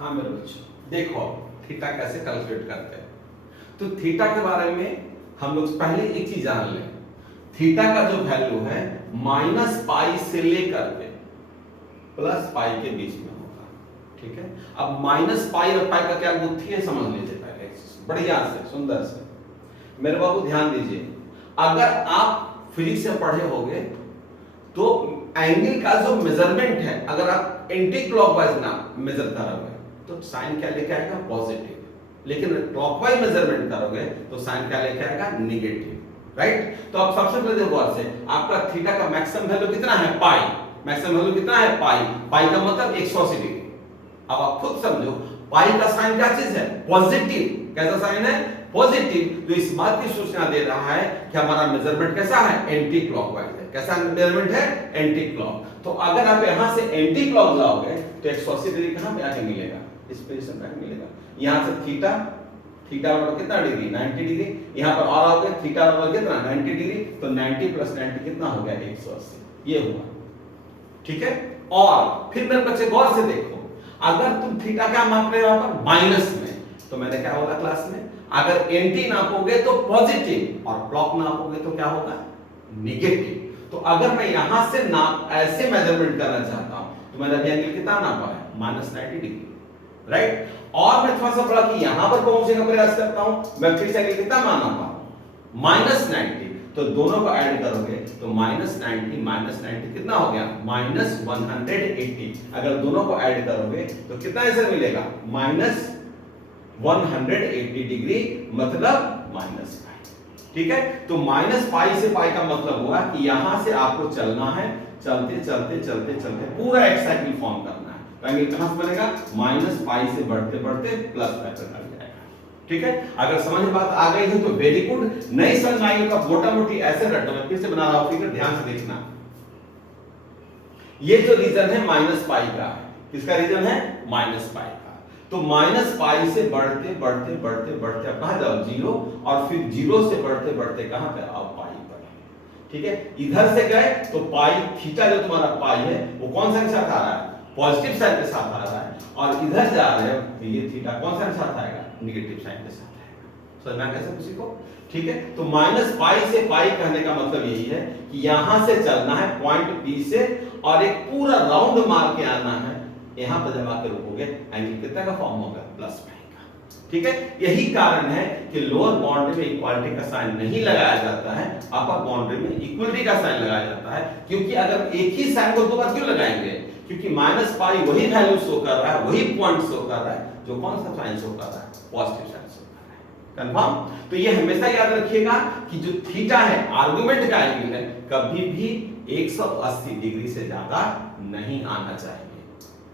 हाँ मेरे बच्चों, देखो थीटा कैसे कैलकुलेट करते हैं। तो थीटा के बारे में हम लोग पहले एक चीज जान लें। थीटा का जो वैल्यू है माइनस पाई से लेकर के प्लस पाई के बीच में होगा, ठीक है। अब माइनस पाई और पाई का क्या गुत्थी है समझ लीजिए पहले बढ़िया से सुंदर से। मेरे बाबू ध्यान दीजिए, अगर आप फिजिक्स से पढ़े होंगे तो एंगल का जो मेजरमेंट है अगर आप एंटी क्लॉकवाइज ना मेजर करोगे तो साइन क्या लेके आएगा पॉजिटिव, लेकिन क्लॉकवाइज मेजरमेंट करोगे तो साइन क्या लेके आएगा नेगेटिव, राइट। तो अब सबसे पहले देखो गौर से, आपका थीटा का मैक्सिमम वैल्यू कितना है पाई, मैक्सिमम वैल्यू कितना है पाई, पाई का मतलब 180 डिग्री। अब आप खुद समझो पाई का साइन क्या चीज है पॉजिटिव, कैसा साइन है पॉजिटिव। तो इस बात की सूचना दे रहा है कि हमारा मेजरमेंट कैसा है एंटी क्लॉकवाइज है। कैसा मेजरमेंट है एंटी क्लॉक। तो अगर आप यहां से एंटी क्लॉक लाओगे तो 180 डिग्री कहां पे आके मिलेगा, इस पोजीशन पे आके मिलेगा। यहां से थीटा, थीटा बराबर कितना डिग्री 90 डिग्री, यहां पर और आओगे थीटा बराबर कितना 90 डिग्री, तो 90 प्लस 90 कितना हो गया 180, ये हुआ, ठीक है। और फिर मेरे बच्चे गौर से देखो, अगर तुम थीटा क्या माप रहे हो यहां पर माइनस में, तो मैंने क्या बोला क्लास में, अगर एंटी नापोगे तो पॉजिटिव और क्लॉक नापोगे तो क्या होगा नेगेटिव। तो अगर मैं यहां से नाप ऐसे मेजरमेंट करना चाहता हूं तो मैंने अभी एंगल कितना नापा है माइनस 90 डिग्री, राइट। और मैं थोड़ा सा बड़ा कि यहां पर पहुंचने का प्रयास करता हूं, मैं फिर से एंगल कितना माना पाऊं माइनस 90, तो दोनों को ऐड करोगे तो माइनस 90 कितना हो गया माइनस 180। अगर दोनों को ऐड करोगे तो कितना आंसर मिलेगा माइनस 180 डिग्री, मतलब माइनस पाई, ठीक है। तो माइनस पाई से पाई का मतलब हुआ कि यहां से आपको चलना है, चलते चलते चलते चलते पूरा एक साइकिल फॉर्म करना है। तो एंगल कहां से बनेगा माइनस पाई से बढ़ते बढ़ते प्लस पाई पर आ जाएगा, ठीक है। अगर समझ में बात आ गई है तो वेरी गुड, नहीं समझ आई तो मोटा मोटी ऐसे रटो, मैं फिर से बना रहा हूं फिगर, ध्यान से देखना। ये जो रीजन है माइनस पाई का, किसका रीजन है माइनस पाई का। तो माइनस पाई से बढ़ते बढ़ते बढ़ते बढ़ते अब कहां जाओ जीरो, और फिर जीरो से बढ़ते बढ़ते कहां पे आओ पाई पर, ठीक है। इधर से गए तो पाई थीटा जो तुम्हारा पाई है वो कौन सा के साथ आ रहा है पॉजिटिव साइन के साथ आ रहा है, और इधर जा रहे हो तो ये थीटा कौन सा के साथ आएगा नेगेटिव साइन के साथ आएगा। समझ में आ गया किसी को, ठीक है। तो माइनस पाई से पाई कहने का मतलब यही है कि यहां से चलना है पॉइंट बी से और एक पूरा राउंड मार के आना है, यहां पर जब आकर रुकोगे एंगल कितना का फॉर्म होगा प्लस पाई का, ठीक है। यही कारण है कि लोअर बाउंड्री में इक्वालिटी का साइन नहीं लगाया जाता है, अपर बाउंड्री में इक्वलिटी का साइन लगाया जाता है। क्योंकि अगर एक ही साइन को दो बार क्यों लगाएंगे, क्योंकि माइनस पाई वही वैल्यू शो कर रहा है, वही पॉइंट शो कर रहा है जो कौन सा साइन शो कर रहा है पॉजिटिव साइन शो कर रहा है, कंफर्म। तो ये हमेशा याद रखिएगा कि जो थीटा है आर्गुमेंट का एंगल है कभी भी 180 डिग्री से ज्यादा नहीं आना चाहिए,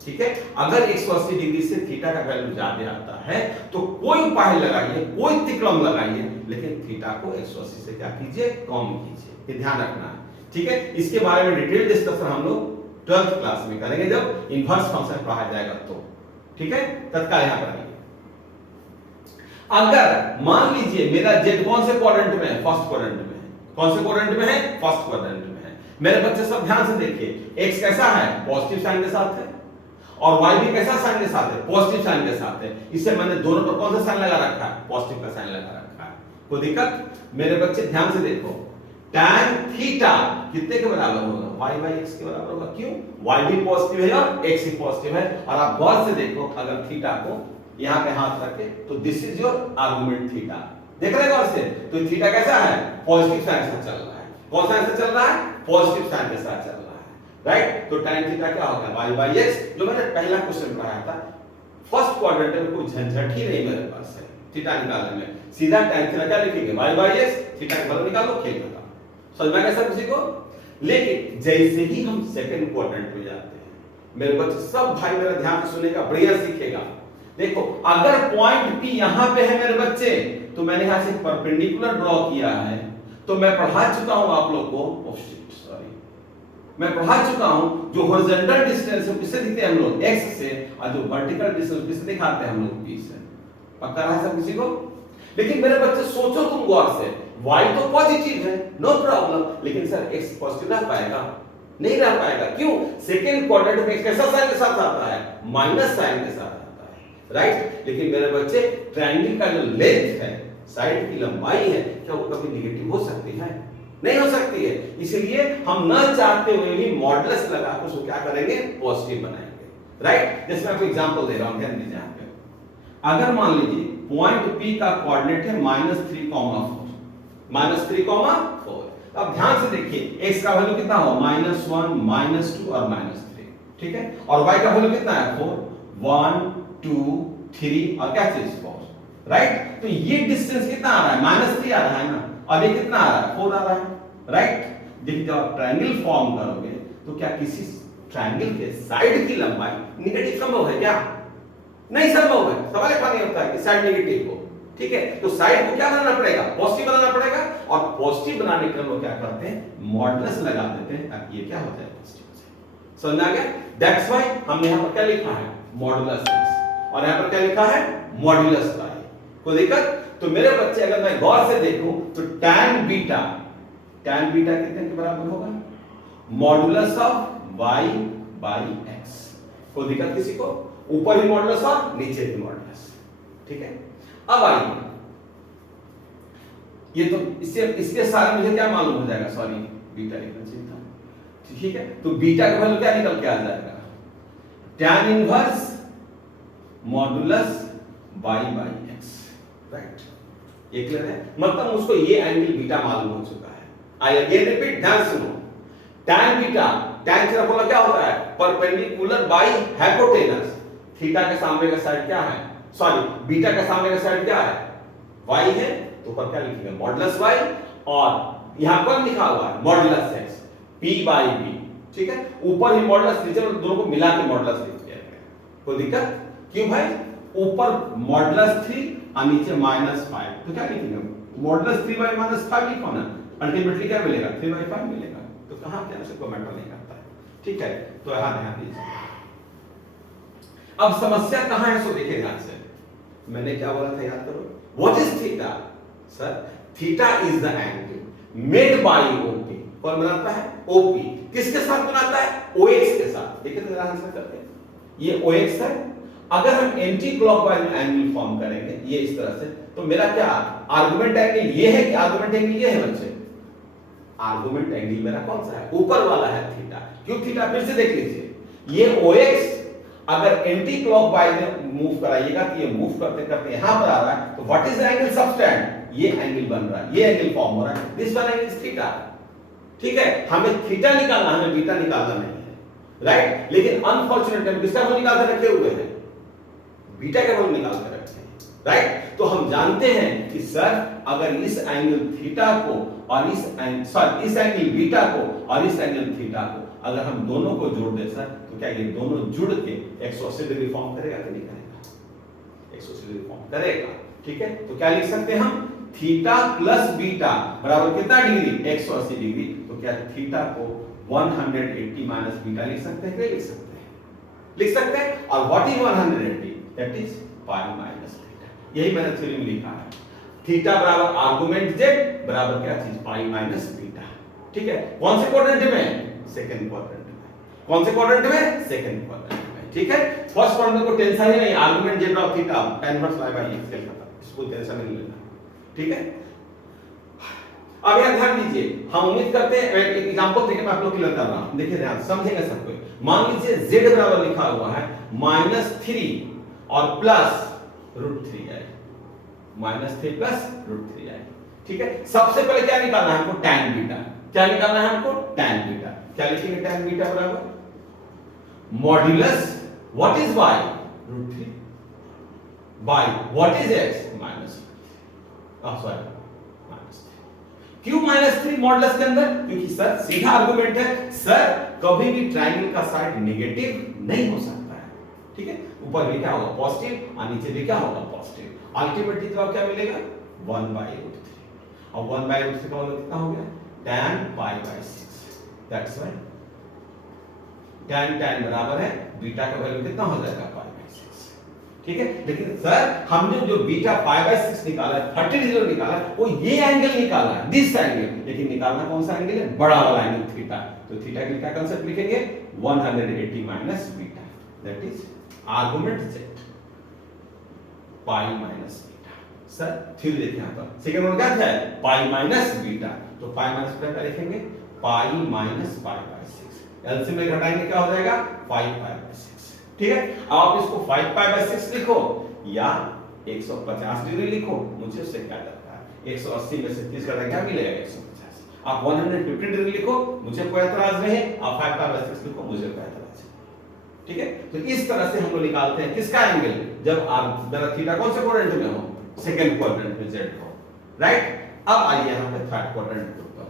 ठीक है। अगर 180 डिग्री से थीटा का वैल्यू ज्यादा आता है तो कोई उपाय लगाइए, कोई तिक्रम लगाइए, लेकिन थीटा को 180 से क्या कीजिए कम कीजिए, ये ध्यान रखना है, ठीक है। इसके बारे में डिटेल डिस्कशन हम लोग 12th क्लास में करेंगे जब इनवर्स फंक्शन पढ़ाया जाएगा तो, ठीक है। तत्काल यहां पर आइए, अगर मान लीजिए मेरा z कौन से क्वाड्रेंट में है फर्स्ट क्वाड्रेंट में है, कौन से क्वाड्रेंट में है फर्स्ट क्वाड्रेंट में है। मेरे बच्चे सब ध्यान से देखिए, x कैसा है पॉजिटिव साइन के साथ है और y भी कैसा साइन के साथ है पॉजिटिव साइन के साथ है। इससे मैंने दोनों पर कौन सा साइन लगा रखा है पॉजिटिव का साइन लगा रखा है, कोई दिक्कत। मेरे बच्चे ध्यान से देखो, tan थीटा कितने के बराबर होगा y बाई x के बराबर होगा, क्यों y भी पॉजिटिव है और x भी पॉजिटिव है। और आप गौर से देखो अगर थीटा को यहां पे हाथ रखे तो this is your argument theta, देख रहे हैं गौर से। तो थीटा कैसा है पॉजिटिव साइन के साथ चल रहा है, कौन साइन से चल रहा है पॉजिटिव साइन के साथ चल रहा है, राइट। तो tan थीटा क्या होगा y बाई x, जो मैंने पहला क्वेश्चन पढ़ाया था। फर्स्ट क्वाड्रेंट में कोई झंझट ही नहीं मेरे पास है थीटा निकालने में, सीधा tan थीटा क्या लिखेंगे y बाई x, थीटा का वैल्यू निकालो खेल खत्म। समझ में आ गया सब किसी को। लेकिन जैसे ही हम सेकंड क्वाड्रेंट में जाते हैं, मेरे बच्चे सब भाई मेरा ध्यान से सुनेगा, बढ़िया सीखेगा। देखो अगर पॉइंट P यहां पे है मेरे बच्चे, तो मैंने यहां से परपेंडिकुलर ड्रॉ किया है, तो मैं पढ़ा चुका हूं आप लोग को, सॉरी मैं पढ़ा चुका हूं जो हॉरिजॉन्टल डिस्टेंस है किससे दिखते हैं हम लोग x से, और जो वर्टिकल डिस्टेंस किससे दिखाते हैं हम लोग p से। पक्का रहा सब किसी को। लेकिन मेरे बच्चे सोचो तुम गौर से, y तो पॉजिटिव है नो प्रॉब्लम, लेकिन सर x पॉजिटिव रह पाएगा नहीं रह पाएगा, क्यों सेकंड क्वाड्रेंट में कैसा साइन के साथ आता है माइनस साइन के साथ आता है, राइट। लेकिन मेरे बच्चे ट्रायंगल का जो लेंथ है, साइड की लंबाई है, क्या वो कभी नेगेटिव हो सकती है? नहीं हो सकती है। इसलिए हम न चाहते हुए भी मॉडुलस लगाकर उसको क्या करेंगे? पॉजिटिव बनाएंगे, राइट। जैसे मैं आपको एग्जांपल दे रहा हूं, ध्यान दीजिए यहाँ पे। अगर मान लीजिए पॉइंट P का कोऑर्डिनेट है -3,4, -3,4। अब ध्यान से देखिए x का वैल्यू कितना हो? -1, -2 और -3, ठीक है। और y का वैल्यू कितना है? 4, 1, 2, 3 और क्या चीज? 4, राइट। तो ये डिस्टेंस कितना आ रहा है? -3 आ रहा है ना, और ये कितना आ रहा है? 4 आ रहा है, राइट। देखिए जब आप ट्रायंगल फॉर्म करोगे तो क्या किसी ट्रायंगल के साइड की लंबाई नेगेटिव संभव है क्या? नहीं संभव है। सवाल एक नहीं होता है कि साइड नेगेटिव हो, ठीक है। तो साइड को क्या बनाना पड़ेगा? पॉजिटिव बनाना पड़ेगा। और पॉजिटिव बनाने के लिए लोग क्या करते हैं? मॉडुलस लगा देते हैं ताकि ये क्या हो जाए? पॉजिटिव हो जाए। समझ आ गया? दैट्स व्हाई हमने यहां पर क्या लिखा है? मॉडुलस x, और यहां पर क्या लिखा है? Modulus y। कोई दिक्कत? तो मेरे बच्चे अगर मैं गौर से देखूं तो tan बीटा कितने के बराबर होगा? Modulus of y by x। कोई दिक्कत किसी को? ऊपर ही मॉडुलस और नीचे भी मॉडुलस, ठीक है। अब आइए, ये तो इसके सारे मुझे क्या मालूम हो जाएगा? सॉरी, बीटा लिखना चाहिए था, ठीक है। तो बीटा का वैल्यू क्या निकल के आ जाएगा? tan inverse modulus y by x, right. ये क्लियर है? मतलब उसको ये एंगल बीटा मालूम हो चुका है। आई अगेन रिपीट, ध्यान सुनो। tan बीटा, tan का फॉर्मूला क्या होता है? Perpendicular by hypotenuse. थीटा के सामने का साइड क्या है? सॉरी, बीटा के सामने का साइड क्या है? y है, तो ऊपर क्या लिखेंगे? मॉडुलस y, और यहां पर लिखा हुआ है modulus x, p by b, ठीक है। ऊपर ही मॉडुलस, नीचे दोनों को मिला के मॉडुलस लिख दिया गया। कोई दिक्कत? क्यों भाई? ऊपर -3 और नीचे -5, तो क्या लिखेंगे? मॉडुलस 3 बाई -5 लिखो ना, अल्टीमेटली क्या मिलेगा? 3/5 मिलेगा। तो कहां क्या से कोई मैटर नहीं करता है, ठीक है। तो यहां ध्यान दीजिए। अब समस्या कहां है? सो देखिए ध्यान से। मैंने क्या बोला था, याद करो। What is theta? Sir, theta is the angle made by OP. कौन बनाता है? ओपी। किसके साथ बनाता है? ओएक्स के साथ। देखिए तो मेरा आंसर करते हैं। ये ओएक्स है। अगर हम एंटी क्लॉकवाइज एंगल फॉर्म करेंगे ये इस तरह से, तो मेरा क्या आर्गुमेंट एंगल ये है कि आर्गुमेंट एंगल ये है बच्चे? आर्गुमेंट एंगल मेरा कौन सा है? ऊपर वाला है थीटा। क्यों थीटा? फिर से देख लीजिए, ये ओएक्स अगर एंटी क्लॉकवाइज में मूव कराइएगा तो ये मूव करते करते यहां पर आ रहा है, तो what is the angle subtend? ये एंगल बन रहा है, ये एंगल फॉर्म हो रहा है। This one angle is theta, ठीक है। हमें थीटा निकालना, हमें बीटा निकालना नहीं है, राइट। लेकिन अनफॉर्चुनेटली हम किसका वैल्यू निकाल के रखे हुए हैं? बीटा का वैल्यू निकाल के रखे हैं, राइट। तो हम जानते हैं कि सर अगर इस एंगल थीटा को और इस एंगल बीटा को और इस एंगल थीटा को अगर हम दोनों को जोड़ दें सर, तो क्या ये दोनों जुड़ के 180 डिग्री फॉर्म करेगा कि नहीं करेगा? 180 डिग्री फॉर्म करेगा, ठीक है। तो क्या लिख सकते हैं हम? थीटा प्लस बीटा बराबर कितना डिग्री? 180 डिग्री। तो क्या थीटा को 180 माइनस बीटा लिख सकते हैं? लिख सकते हैं, लिख सकते हैं। और what is 180? That is pi minus beta. यही मैंने थ्योरी में लिखा है। थीटा बराबर आर्गुमेंट z बराबर क्या चीज? पाई माइनस बीटा, ठीक है। कौन से क्वाड्रेंट में? सेकंड क्वाड्रेंट में। कौन से क्वाड्रेंट में? सेकंड क्वाड्रेंट में, ठीक है। फर्स्ट क्वाड्रेंट को टेंशन ही नहीं, argument z of theta tan inverse y by x लिखा, इसको टेंशन नहीं लेना, ठीक है। अब यहां ध्यान दीजिए, हम उम्मीद करते हैं एक एग्जांपल देके मैं आप लोग क्लियर कर रहा हूं। देखिए ध्यान समझेगा सब कोई। मान लीजिए z बराबर लिखा हुआ है -3 और प्लस √3 है, -3 प्लस √3 है, ठीक है। सबसे पहले क्या निकालना है हमको? tan beta. क्या निकालना है हमको? tan beta. क्या लिखेंगे? tan बीटा बराबर modulus what is y? √3 by what is x? Sorry क्यों -3 मॉडुलस के अंदर? क्योंकि सर सीधा आर्गुमेंट है, सर कभी भी ट्रायंगल का साइड नेगेटिव नहीं हो सकता है, ठीक है। ऊपर भी क्या होगा? पॉजिटिव, और नीचे भी क्या होगा? पॉजिटिव। अल्टीमेटली जवाब क्या मिलेगा? 1/√3। और 1/√3 का मतलब कितना हो गया? tan π/6। दैट्स व्हाई tan बराबर है बीटा का वैल्यू कितना हो जाएगा? π/6, ठीक है। लेकिन सर हमने जो बीटा π/6 निकाला है, 30 डिग्री निकाला है, वो ये एंगल निकाला है, दिस एंगल। लेकिन निकालना कौन सा एंगल है? बड़ा वाला एंगल थीटा। तो थीटा के लिए क्या कांसेप्ट लिखेंगे? 180 minus beta, that is argument z। Pi minus beta. Sir फिर देखिए यहाँ पर सेकंड वन क्या था, पाई माइनस बीटा, तो पाई माइनस बीटा क्या लिखेंगे, pi minus pi by 6, LCM में घटाएंगे क्या हो जाएगा 5 पाई बाय 6। ठीक है, अब आप इसको 5 पाई बाय 6 लिखो या 150 डिग्री लिखो, मुझे उससे क्या लगता है 180 में से 30 घटाएंगे क्या मिलेगा 150। आप 150 डिग्री लिखो, मुझे कोई एतराज नहीं, आप 5 पाई बाय 6 लिखो, मुझे कोई एतराज नहीं। ठीक है, तो इस तरह से हम लोग निकालते हैं किसका एंगल, जब आप जरा थीटा कौन से क्वाड्रेंट में हो, सेकंड क्वाड्रेंट में जेड हो, राइट। अब आइए यहां पे थर्ड क्वाड्रेंट के ऊपर।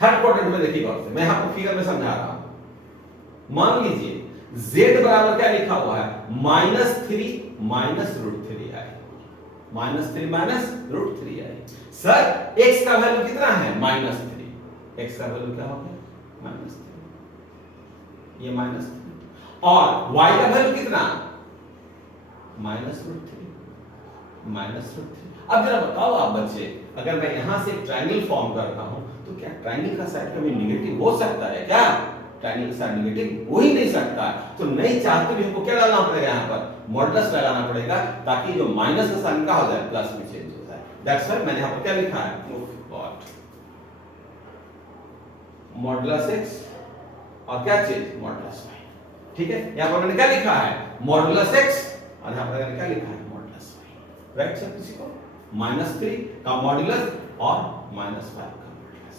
थर्ड क्वाड्रेंट में देखिए गौर से, मैं आपको फिगर में समझा रहा हूं। मान लीजिए z बराबर क्या लिखा हुआ है, -3 माइनस √3 है, -3 माइनस √3 है। सर x का वैल्यू कितना है, -3, x का वैल्यू क्या हो गया -3, ये -3, और y का वैल्यू कितना -√3, -√3। अब जरा बताओ आप बच्चे, अगर मैं यहां से एक ट्रायंगल फॉर्म करता हूं तो क्या ट्रायंगल का साइड कभी नेगेटिव हो सकता है क्या, ट्रायंगल का साइड नेगेटिव हो ही नहीं सकता। तो नहीं चाहते भी हमको क्या डालना पड़ेगा, यहां पर मॉडुलस लगाना पड़ेगा, ताकि जो माइनस का साइन का हो जाए प्लस में चेंज हो जाए। दैट्स व्हाई मैंने यहां पर क्या लिखा है, मॉडुलस x और क्या चीज मॉडुलस y। ठीक है, यहां पर मैंने क्या लिखा है, मॉडुलस x, और यहां पर मैंने क्या लिखा है, मॉडुलस y। राइट सर, किसी को -3 का मॉडुलस और -5 का मॉडुलस।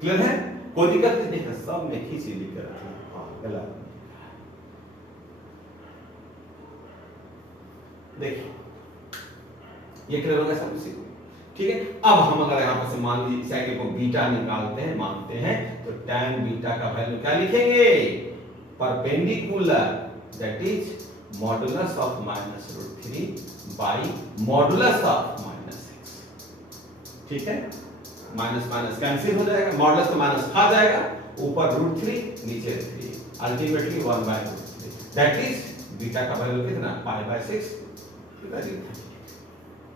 क्लियर है, कोई दिक्कत नहीं, देखिए सब में खींची लिख रखा है, हां गलत देखिए, ये क्लियर होगा सब किसी को। ठीक है, अब हम अगर यहां पर से मान लीजिए इस एंगल को बीटा निकालते हैं, मानते हैं, तो tan बीटा का वैल्यू क्या लिखेंगे, perpendicular, that is modulus of -√3 by modulus of -x। ठीक है, माइनस माइनस कैंसिल हो जाएगा, मॉडुलस तो माइनस खा जाएगा, ऊपर √3 नीचे 3, अल्टीमेटली 1/√3, दैट इज बीटा का वैल्यू कितना, π/6।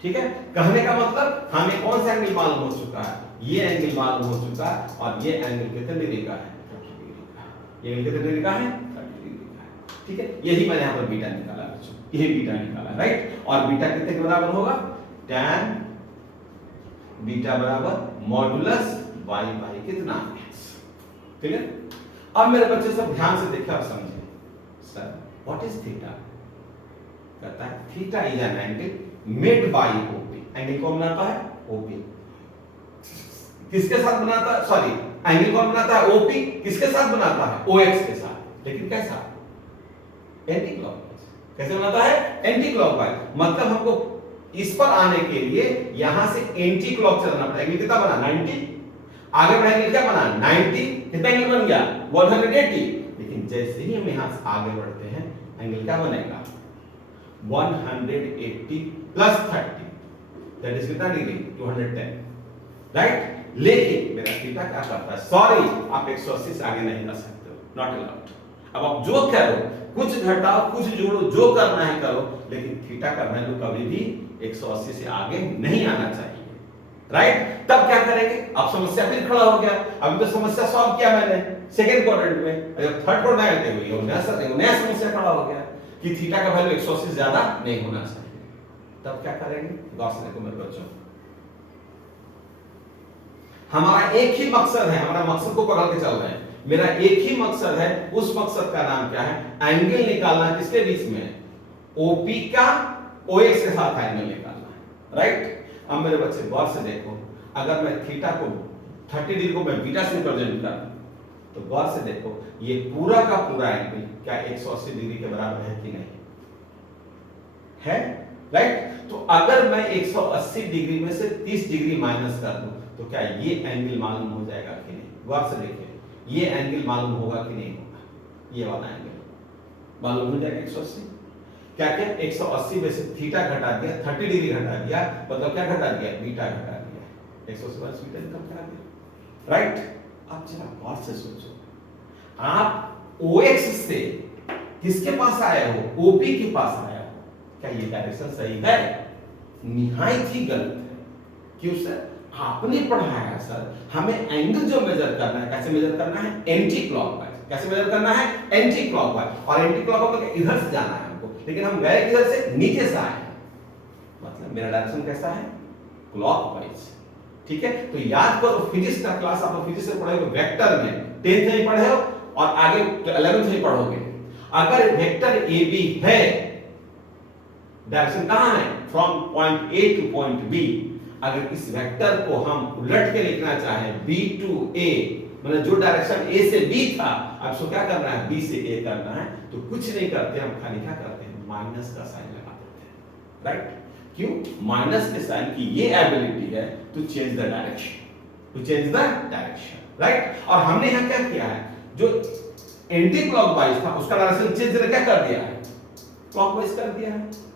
ठीक है, कहने का मतलब हमें कौन सा एंगल मालूम हो चुका है, ये एंगल मालूम हो चुका है, और ये एंगल कितने डिग्री का है, 30 डिग्री का है। ये एंगल कितने डिग्री का है, 30 डिग्री का है। ठीक है, यही मैंने यहां पर बीटा निकाला बच्चों, यही बीटा निकाला, राइट। और बीटा कितने के बराबर होगा, tan बीटा बराबर मॉडुलस y बाई कितना x। क्लियर। अब मेरे बच्चे सब ध्यान से देखिए और समझिए, सर व्हाट इज थीटा, कहता है theta is an angle made by OP। Angle कौन बनाता है, OP। किसके साथ बनाता है, सॉरी एंगल कौन बनाता है, OP किसके साथ बनाता है, OX के साथ, लेकिन कैसा, एंटी क्लॉकवाइज। कैसे बनाता है, एंटी क्लॉकवाइज, मतलब हमको इस पर आने के लिए यहां से एंटी क्लॉक चलना पड़ेगा। कितना बना 90, आगे बढ़ेंगे क्या बना 90, कितना एंगल बन गया 180। लेकिन जैसे ही हम यहां से आगे बढ़ते हैं एंगल क्या बनेगा 180 प्लस 30, दैट इज कितना डिग्री 210, राइट। लेकिन मेरा थीटा क्या करता है, सॉरी आप 180 से आगे नहीं जा सकते हो, नॉट अलाउड। अब आप जो करो, कुछ घटाओ कुछ जोड़ो, जो करना है करो, लेकिन थीटा का वैल्यू कभी भी 180 से आगे नहीं आना चाहिए, राइट। तब क्या करेंगे, अब समस्या फिर खड़ा हो गया। अभी तो समस्या सॉल्व किया मैंने सेकंड क्वाड्रेंट में, जब थर्ड क्वाड्रेंट आते हुए नया समस्या खड़ा हो गया कि थीटा का वैल्यू 180 से ज्यादा नहीं होना चाहिए। तब क्या करेंगे, गौर से देखो मेरे बच्चों, हमारा एक ही मकसद है, हमारा मकसद को पकड़ के चल रहे हैं। मेरा एक ही मकसद है, उस मकसद का नाम क्या है, एंगल निकालना किसके बीच में, OP का OX के साथ एंगल निकालना है, राइट। अब मेरे बच्चे गौर से देखो, अगर मैं थीटा को 30 डिग्री को मैं बीटा से रिप्रेजेंट करूं, तो गौर से देखो ये पूरा का पूरा एंगल क्या 180 डिग्री के बराबर है कि नहीं है, राइट। तो अगर मैं 180 डिग्री में से 30 डिग्री माइनस कर दूं तो क्या ये एंगल मालूम हो जाएगा कि नहीं, गौर से देखिए ये एंगल मालूम होगा कि नहीं होगा, ये वाला एंगल मालूम हो जाएगा 180। क्या क्या 180 में से थीटा घटा दिया, 30 डिग्री घटा दिया, मतलब क्या घटा दिया, बीटा घटा दिया, 180 माइनस बीटा निकल के आ गया, राइट। अब जरा गौर से सोचो, आप OX से किसके पास आए हो, OP के पास आए हो, क्या ये डायरेक्शन सही है, निहायत ही गलत है। क्यों सर, आपने पढ़ाया सर हमें एंगल जो मेजर करना है, कैसे मेजर करना है, एंटी क्लॉकवाइज। कैसे मेजर करना है? Anti clockwise. और एंटी क्लॉकवाइज इधर से जाना है हमको, लेकिन हम गए किधर से? नीचे से आए हैं, मतलब मेरा डायरेक्शन कैसा है? क्लॉकवाइज। ठीक है, तो याद करो फिजिक्स का क्लास आप फिजिक्स से पढ़े हो वेक्टर में, 10th में पढ़े हो और आगे 11th में पढ़ोगे। अगर वेक्टर ए बी है, डायरेक्शन कहां है? From point A to point B. अगर इस वेक्टर को हम उलट के लिखना चाहें बी टू ए, मतलब जो डायरेक्शन ए से बी था, अब सो क्या करना है? बी से ए करना है, तो कुछ नहीं करते, हम खाली क्या करते हैं? माइनस का साइन लगा देते हैं। राइट? क्यों? माइनस के साइन की ये एबिलिटी है to change the direction, to change the direction. Right? और हमने यहां क्या किया है? जो एंटी क्लॉकवाइज था उसका डायरेक्शन चेंज क्या कर दिया है? क्लॉकवाइज कर दिया है।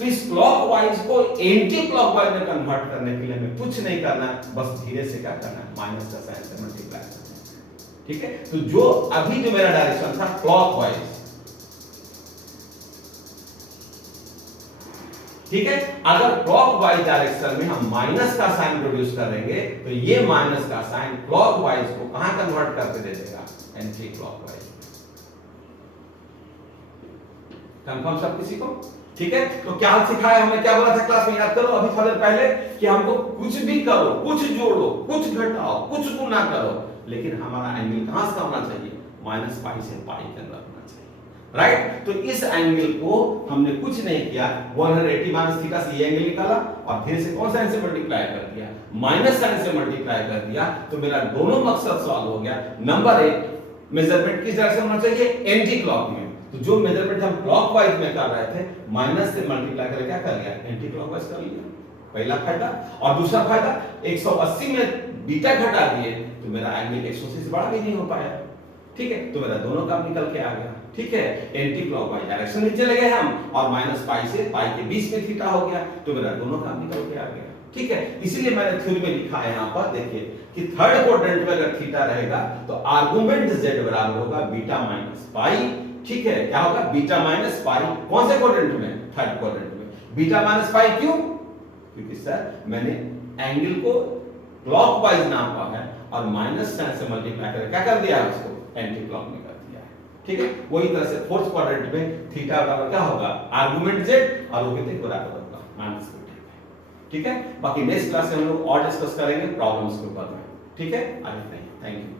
तो इस क्लॉकवाइज को एंटी क्लॉकवाइज में कन्वर्ट करने के लिए हमें कुछ नहीं करना, बस धीरे से क्या करना है? माइनस का साइन से मल्टीप्लाई करना है। ठीक है, तो जो अभी जो मेरा डायरेक्शन था क्लॉकवाइज, ठीक है, अगर क्लॉकवाइज डायरेक्शन में हम माइनस का साइन प्रोड्यूस करेंगे तो ये माइनस का साइन क्लॉकवाइज को कहां कन्वर्ट करके दे देगा? Anti clockwise. कंफर्म सब किसी को? ठीक है, तो क्या सिखाया हमने, क्या बोला था क्लास में? याद करो अभी थोड़ी देर पहले कि हमको कुछ भी करो, कुछ जोड़ो, कुछ घटाओ, कुछ गुना करो, लेकिन हमारा एंगल कहां से होना चाहिए? माइनस पाई से पाई के अंदर होना चाहिए। राइट? तो इस एंगल को हमने कुछ नहीं किया, 180 माइनस थीटा से ये एंगल निकाला और फिर से कौन साइन से मल्टीप्लाई कर दिया? माइनस साइन से मल्टीप्लाई कर दिया, तो मेरा दोनों मकसद सॉल्व हो गया। नंबर 1, मेजरमेंट किस डायरेक्शन होना चाहिए? एंटी क्लॉक में। तो जो मेजरमेंट हम क्लॉकवाइज में कर रहे थे, माइनस से मल्टीप्लाई करके क्या कर लिया? एंटी क्लॉकवाइज कर लिया। पहला फायदा। और दूसरा फायदा, 180 में बीटा घटा दिए तो मेरा एंगल 180 से बड़ा भी नहीं हो पाया। ठीक है, तो मेरा दोनों काम निकल के आ गया। ठीक है, एंटी क्लॉकवाइज डायरेक्शन में चले गए हम और माइनस पाई से पाई के बीच में थीटा हो गया, तो मेरा दोनों काम निकल के आ गया। ठीक है, इसीलिए मैंने थ्योरी में लिखा है यहां पर, देखिए कि थर्ड क्वाड्रेंट में अगर थीटा रहेगा तो आर्गुमेंट z बराबर होगा बीटा माइनस पाई। ठीक है, क्या होगा? Beta minus pi. कौन से क्वाड्रेंट में? थर्ड क्वाड्रेंट में। बीटा माइनस पाई क्यों? क्योंकि सर मैंने एंगल को क्लॉकवाइज नापा है और माइनस साइन से मल्टीप्लाई करके क्या कर दिया? उसको एंटी क्लॉक में कर दिया है। ठीक है, वही तरह से फोर्थ क्वाड्रेंट में थीटा बराबर क्या होगा? आर्गुमेंट z और वो कितने बराबर होगा? माइनस। ठीक है, बाकी नेक्स्ट क्लास में हम लोग और डिस्कस करेंगे प्रॉब्लम्स के ऊपर में। ठीक है, आगे नहीं, थैंक यू।